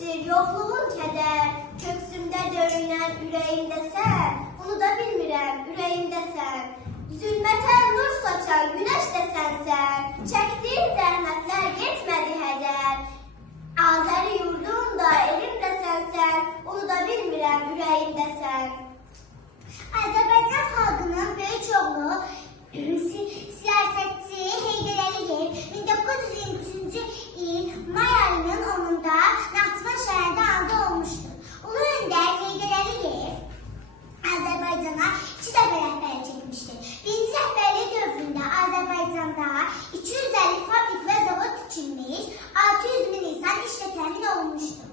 çəkmişdir yoxluğun kədər. Köksümdə döyünən ürəyimdəsən, bunu da bilmirəm, ürəyimdəsən. Zülmətə nur saçan günəş desənsən, çəkdiyin zəhmətlər getmədi hədər. Azəri yurdumda elimdəsənsən, onu da bilmirəm, ürəyimdəsən. Azərbaycan xalqının böyük çoxluğu siyasətçi Heydər Əliyev 1923-cü il may ayının 10-da Naxçıvan şəhərində anadan olmuşdur. Ulu öndər Heydər Əliyev Azərbaycana 2 dəfə rəhbərlik çəkmişdir. Birinci rəhbərlik dövründə Azərbaycanda 250 fabrik və zavod tikilmiş, 600 min insan işlə təmin olunmuşdur.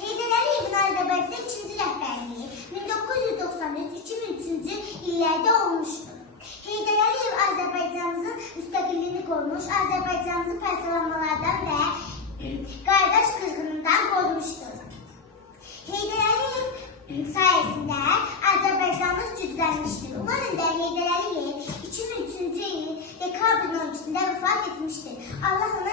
Heydər Əliyevin Azərbaycanda ikinci rəhbərliyi 1993-2003-cü illərdə olmuşdur. Heydər Əliyev Azərbaycanımızın müstəqilliyini qorumuş, Azərbaycanımızı parçalanmalardan və qardaş qırğınından qorumuşdur. Heydər Əliyev sayəsində Azərbaycanımız güclənmişdir. Ulu öndər Heydər Əliyev 2003-cü il dekabrın 12-də vəfat etmişdir. Allah ona